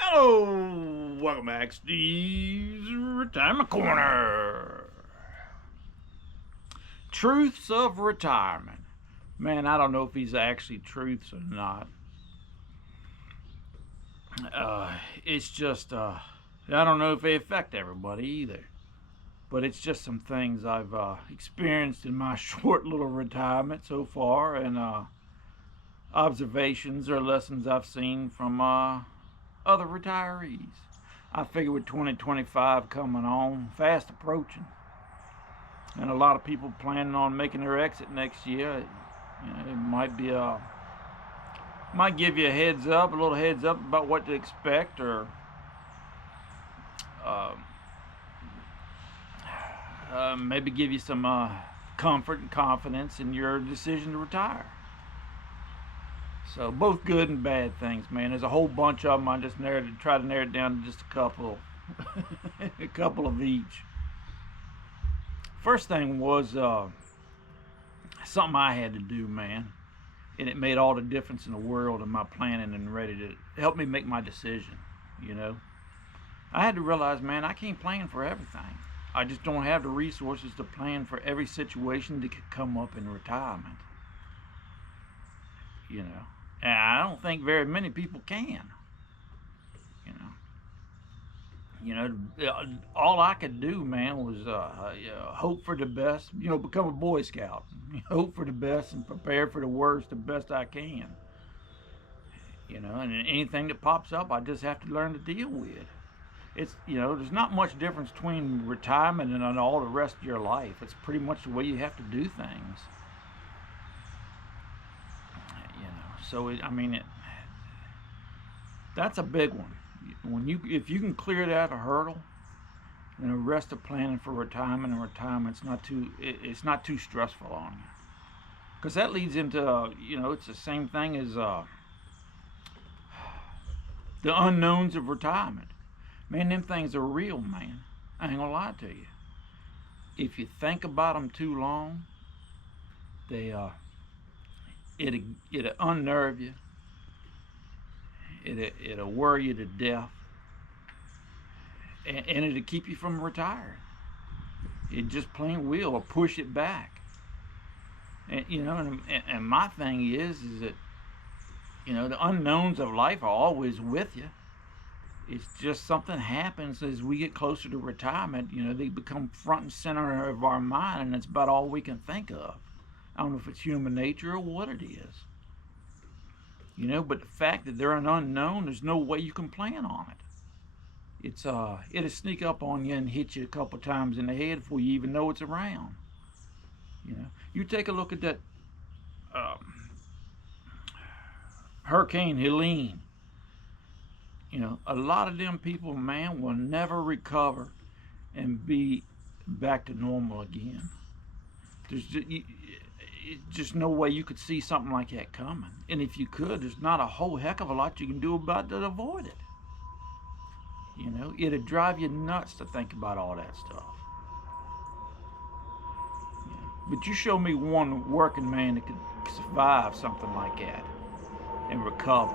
Hello, welcome back, Steve's Retirement Corner. Truths of retirement. Man, I don't know if these are actually truths or not. It's just, I don't know if they affect everybody either. But it's just some things I've experienced in my short little retirement so far, and observations or lessons I've seen from other retirees. I figure with 2025 coming on, fast approaching, and a lot of people planning on making their exit next year, it might give you a little heads up about what to expect, or uh, maybe give you some comfort and confidence in your decision to retire. So both good and bad things, man. There's a whole bunch of them. I just try to narrow it down to just a couple, a couple of each. First thing was something I had to do, man, and it made all the difference in the world in my planning and ready to help me make my decision. I had to realize, man, I can't plan for everything. I just don't have the resources to plan for every situation that could come up in retirement. And I don't think very many people can. All I could do, man, was hope for the best. Become a Boy Scout. Hope for the best and prepare for the worst the best I can. And anything that pops up, I just have to learn to deal with. There's not much difference between retirement and all the rest of your life. It's pretty much the way you have to do things. That's a big one. If you can clear that hurdle, then the rest of planning for retirement's it's not too stressful on you. Because that leads into it's the same thing as the unknowns of retirement. Man, them things are real, man. I ain't gonna lie to you. If you think about them too long, it'll unnerve you. It'll worry you to death, and it'll keep you from retiring. It just plain will push it back. And my thing is that the unknowns of life are always with you. It's just something happens as we get closer to retirement. They become front and center of our mind, and it's about all we can think of. I don't know if it's human nature or what it is. But the fact that they're an unknown, there's no way you can plan on it. It'll sneak up on you and hit you a couple times in the head before you even know it's around. You take a look at that Hurricane Helene. A lot of them people, man, will never recover and be back to normal again. There's just no way you could see something like that coming. And if you could, there's not a whole heck of a lot you can do about it to avoid it. It'd drive you nuts to think about all that stuff. But you show me one working man that could survive something like that and recover.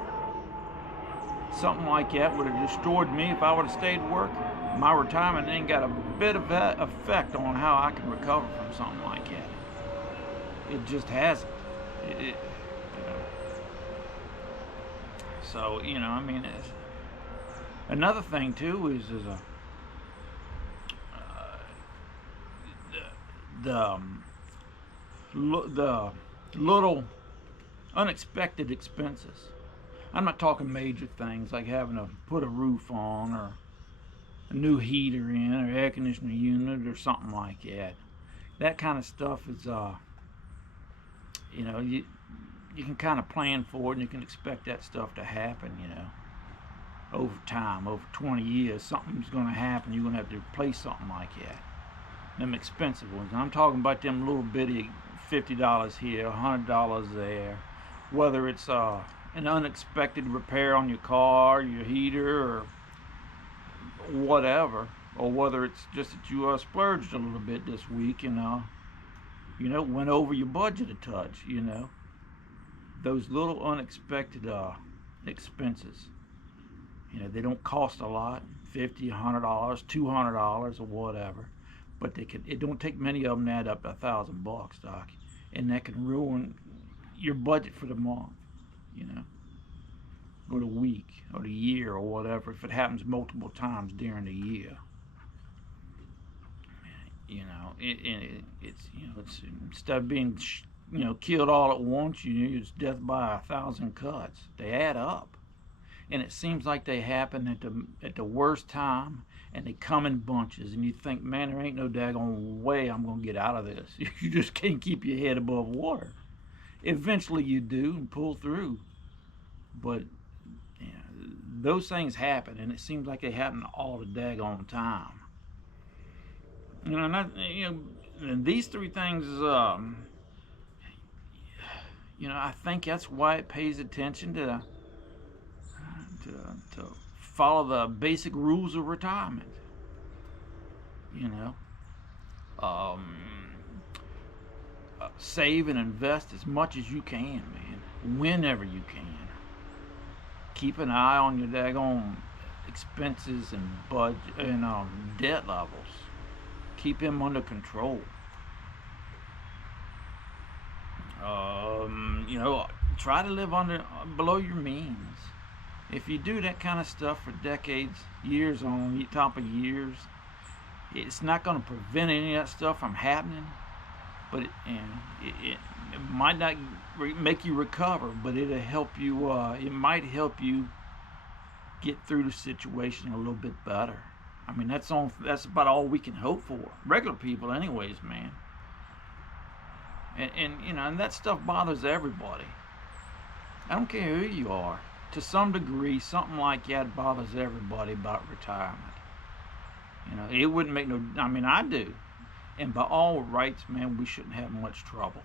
Something like that would have destroyed me if I would have stayed working. My retirement ain't got a bit of that effect on how I can recover from something like that. It just hasn't. So another thing too is the little unexpected expenses. I'm not talking major things like having to put a roof on, or a new heater in, or air conditioner unit, or something like that. That kind of stuff is you can kind of plan for it, and you can expect that stuff to happen. Over time, over 20 years, something's going to happen. You're going to have to replace something like that. Them expensive ones. And I'm talking about them little bitty $50 here, $100 there. Whether it's an unexpected repair on your car, your heater, or whatever, or whether it's just that you splurged a little bit this week and went over your budget a touch. Those little unexpected expenses. They don't cost a lot, $50, $100, $200, or whatever. But they can. It don't take many of them to add up to $1,000, Doc, and that can ruin your budget for the month. You know, or the week, or the year, or whatever. If it happens multiple times during the year. You know, it's it's instead of being killed all at once, it's death by 1,000 cuts. They add up, and it seems like they happen at the worst time, and they come in bunches. And you think, man, there ain't no daggone way I'm gonna get out of this. You just can't keep your head above water. Eventually, you do and pull through, but those things happen, and it seems like they happen all the daggone time. And these three things, I think that's why it pays attention to follow the basic rules of retirement. You know, save and invest as much as you can, man, whenever you can. Keep an eye on your daggone expenses and budget and debt levels. Keep him under control. Try to live below your means. If you do that kind of stuff for decades, years on top of years, it's not going to prevent any of that stuff from happening. But it might not make you recover, but it'll help you. It might help you get through the situation a little bit better. I mean, that's about all we can hope for. Regular people, anyways, man. And that stuff bothers everybody. I don't care who you are. To some degree, something like that bothers everybody about retirement. It wouldn't make no. I mean, I do. And by all rights, man, we shouldn't have much trouble.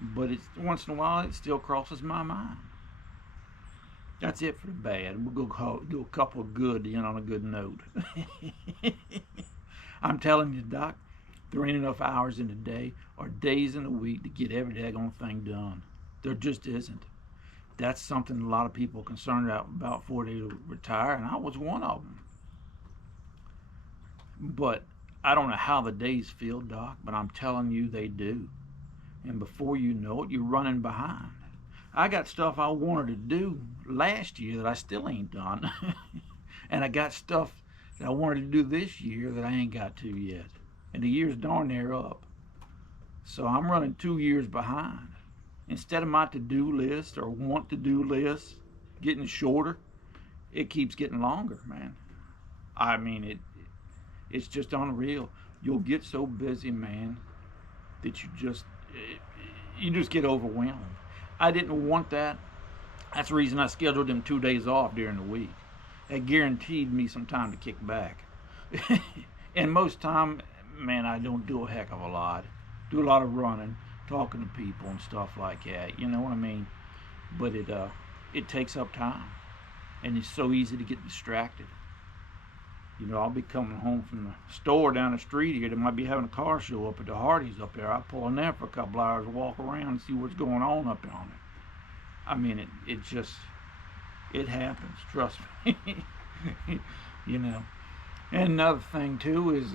But once in a while, it still crosses my mind. That's it for the bad. We'll do a couple of good to end on a good note. I'm telling you, Doc, there ain't enough hours in the day or days in the week to get every daggone thing done. There just isn't. That's something a lot of people are concerned about before they retire, and I was one of them. But I don't know how the days feel, Doc, but I'm telling you they do. And before you know it, you're running behind. I got stuff I wanted to do last year that I still ain't done. And I got stuff that I wanted to do this year that I ain't got to yet. And the year's darn near up. So I'm running 2 years behind. Instead of my to-do list or want to-do list getting shorter, it keeps getting longer, man. I mean, it's just unreal. You'll get so busy, man, that you just get overwhelmed. I didn't want that. That's the reason I scheduled them 2 days off during the week. That guaranteed me some time to kick back. And most time, man, I don't do a heck of a lot. Do a lot of running, talking to people and stuff like that. You know what I mean? But it takes up time. And it's so easy to get distracted. I'll be coming home from the store down the street here. They might be having a car show up at the Hardee's up there. I'll pull in there for a couple hours, walk around and see what's going on up on it. I mean, it happens, trust me. And another thing, too, is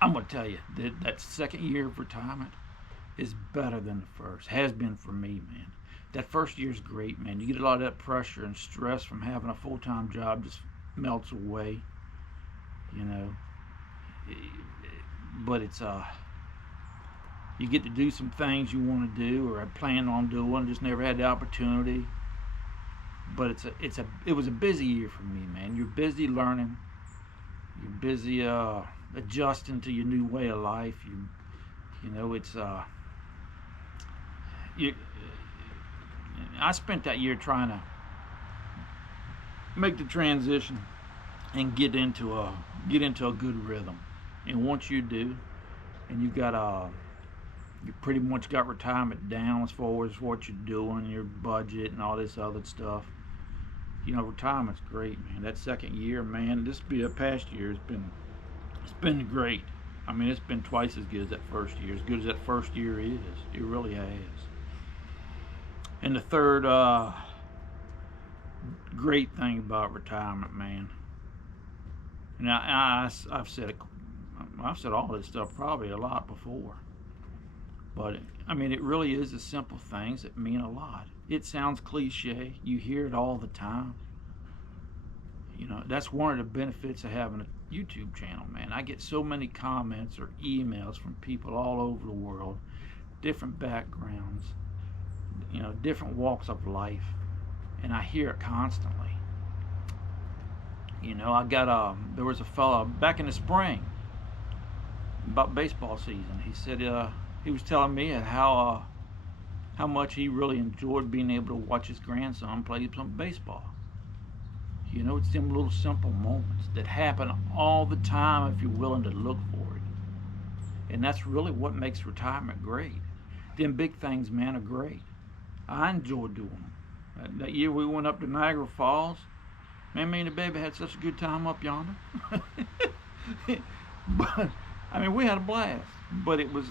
I'm going to tell you, that second year of retirement is better than the first. Has been for me, man. That first year's great, man. You get a lot of that pressure and stress from having a full-time job just melts away, but it's you get to do some things you want to do or had planned on doing, just never had the opportunity. But it was a busy year for me, man. You're busy learning, you're busy adjusting to your new way of life. I spent that year trying to make the transition and get into a good rhythm. And once you do, and you pretty much got retirement down as far as what you're doing, your budget and all this other stuff. Retirement's great, man. That second year, man, past year it's been great. I mean, it's been twice as good as that first year. As good as that first year is, it really has. And the third great thing about retirement, man. And I've said all this stuff probably a lot before, but I mean, it really is the simple things that mean a lot. It sounds cliche. You hear it all the time. That's one of the benefits of having a YouTube channel, man. I get so many comments or emails from people all over the world, different backgrounds, different walks of life, and I hear it constantly. There was a fella back in the spring about baseball season. He said he was telling me how much he really enjoyed being able to watch his grandson play some baseball. It's them little simple moments that happen all the time if you're willing to look for it. And that's really what makes retirement great. Them big things, man, are great. I enjoy doing them. That year we went up to Niagara Falls, man, me and the baby had such a good time up yonder. But I mean, we had a blast. But it was,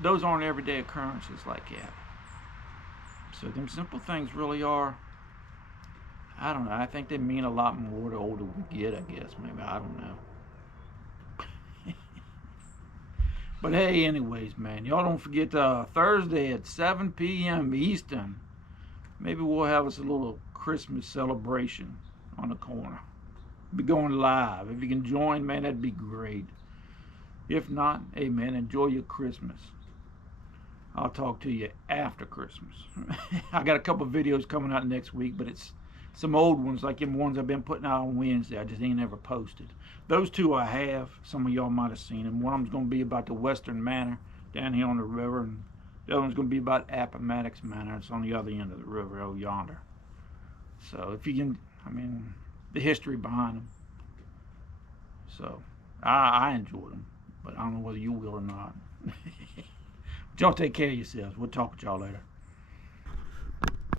those aren't everyday occurrences like that. So them simple things really are. I don't know. I think they mean a lot more the older we get, I guess. Maybe. I don't know. But hey, anyways, man, y'all don't forget Thursday at 7 p.m. Eastern. Maybe we'll have us a little Christmas celebration on the corner. Be going live. If you can join, man, that'd be great. If not, hey, man, enjoy your Christmas. I'll talk to you after Christmas. I got a couple videos coming out next week, but it's some old ones, like them ones I've been putting out on Wednesday. I just ain't never posted. Those two I have. Some of y'all might have seen them. One of them's going to be about the Western Manor down here on the river, and the other one's going to be about Appomattox Manor. It's on the other end of the river, over yonder. So if you can, I mean, the history behind them. So I enjoyed them, but I don't know whether you will or not. But y'all take care of yourselves. We'll talk with y'all later.